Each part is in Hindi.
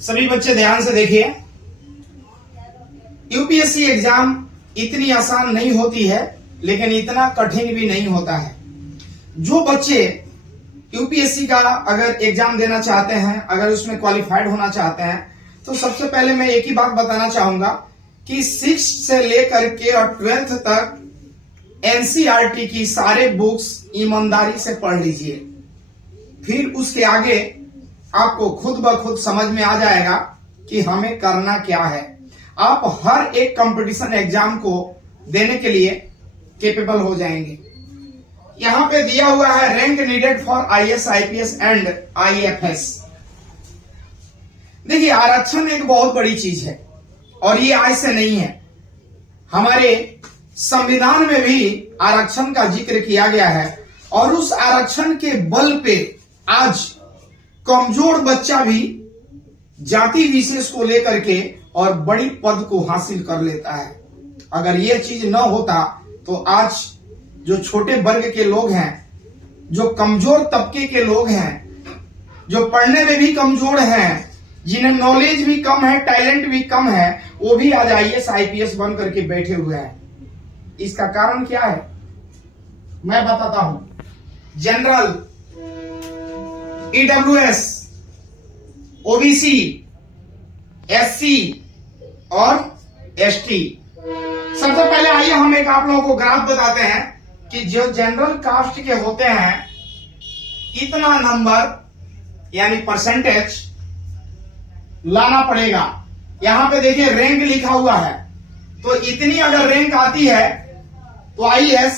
सभी बच्चे ध्यान से देखिए, यूपीएससी एग्जाम इतनी आसान नहीं होती है, लेकिन इतना कठिन भी नहीं होता है। जो बच्चे यूपीएससी का अगर एग्जाम देना चाहते हैं, अगर उसमें क्वालिफाइड होना चाहते हैं, तो सबसे पहले मैं एक ही बात बताना चाहूंगा कि 6 से लेकर के और 12th तक एनसीईआरटी की सारे बुक्स ईमानदारी से पढ़ लीजिए। फिर उसके आगे आपको खुद ब खुद समझ में आ जाएगा कि हमें करना क्या है। आप हर एक कंपटीशन एग्जाम को देने के लिए कैपेबल हो जाएंगे। यहां पे दिया हुआ है rank needed for IAS, IPS and IFS. देखिए, आरक्षण एक बहुत बड़ी चीज है और ये आज से नहीं है। हमारे संविधान में भी आरक्षण का जिक्र किया गया है और उस आरक्षण के बल पे आज कमजोर बच्चा भी जाति विशेष को लेकर के और बड़ी पद को हासिल कर लेता है। अगर यह चीज न होता तो आज जो छोटे वर्ग के लोग हैं, जो कमजोर तबके के लोग हैं, जो पढ़ने में भी कमजोर हैं, जिन्हें नॉलेज भी कम है, टैलेंट भी कम है, वो भी आज आईएएस आईपीएस बन करके बैठे हुए हैं। इसका कारण क्या है मैं बताता हूं। जनरल, ईडब्ल्यूएस, ओबीसी, एससी और एसटी। सबसे पहले आइए हम एक आप लोगों को ग्राफ बताते हैं कि जो जनरल कास्ट के होते हैं, इतना नंबर यानी परसेंटेज लाना पड़ेगा। यहां पे देखिए रैंक लिखा हुआ है, तो इतनी अगर रैंक आती है तो आईएएस,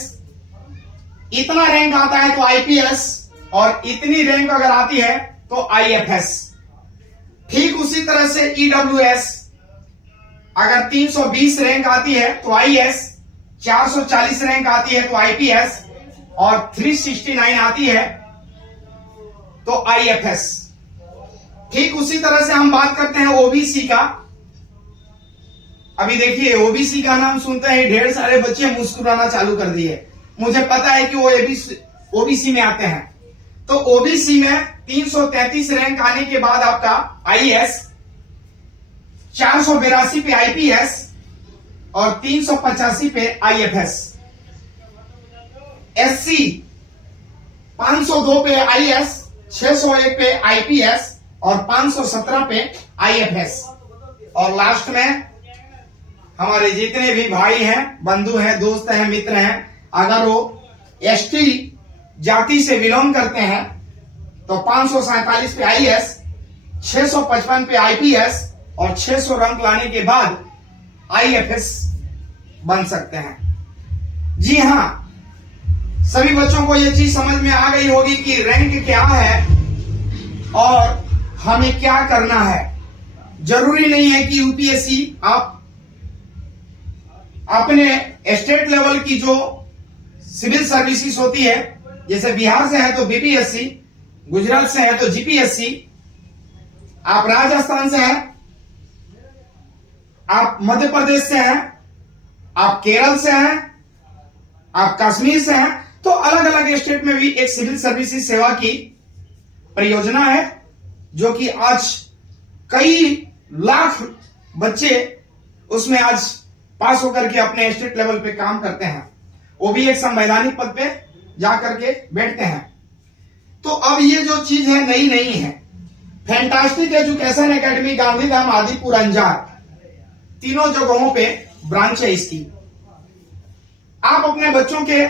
इतना रैंक आता है तो आईपीएस, और इतनी रैंक अगर आती है तो आईएफएस। ठीक उसी तरह से ईडब्ल्यूएस, अगर 320 रैंक आती है तो आईएएस, 440 रैंक आती है तो आईपीएस, और 369 आती है तो आईएफएस। ठीक उसी तरह से हम बात करते हैं ओबीसी का। अभी देखिए, ओबीसी का नाम सुनते ही ढेर सारे बच्चे मुस्कुराना चालू कर दिए। मुझे पता है कि वो ओबीसी में आते हैं। तो ओबीसी में 333 रैंक आने के बाद आपका आईएएस, 482 पे आईपीएस और 385 पे आईएफएस। एससी 502 पे आईएएस, 601 पे आईपीएस और 517 पे आईएफएस। और लास्ट में हमारे जितने भी भाई हैं, बंधु हैं, दोस्त हैं, मित्र हैं, अगर वो एसटी जाति से बिलोंग करते हैं तो 547 पे आईएएस, 655 पे आईपीएस और 600 रैंक लाने के बाद आईएफएस बन सकते हैं। जी हां, सभी बच्चों को यह चीज समझ में आ गई होगी कि रैंक क्या है और हमें क्या करना है। जरूरी नहीं है कि यूपीएससी आप अपने स्टेट लेवल की जो सिविल सर्विसेज होती है, जैसे बिहार से है तो बीपीएससी, गुजरात से है तो जीपीएससी, आप राजस्थान से हैं, आप मध्य प्रदेश से हैं, आप केरल से हैं, आप कश्मीर से हैं, तो अलग अलग स्टेट में भी एक सिविल सर्विसेज सेवा की परियोजना है, जो कि आज कई लाख बच्चे उसमें आज पास होकर के अपने स्टेट लेवल पे काम करते हैं। वो भी एक संवैधानिक पद पे जाकर के बैठते हैं। तो अब ये जो चीज है नई नहीं है। Fantastic education academy, Gandhidham, Adipur, Anjar, तीनों जगहों पे ब्रांच है इसकी। आप अपने बच्चों के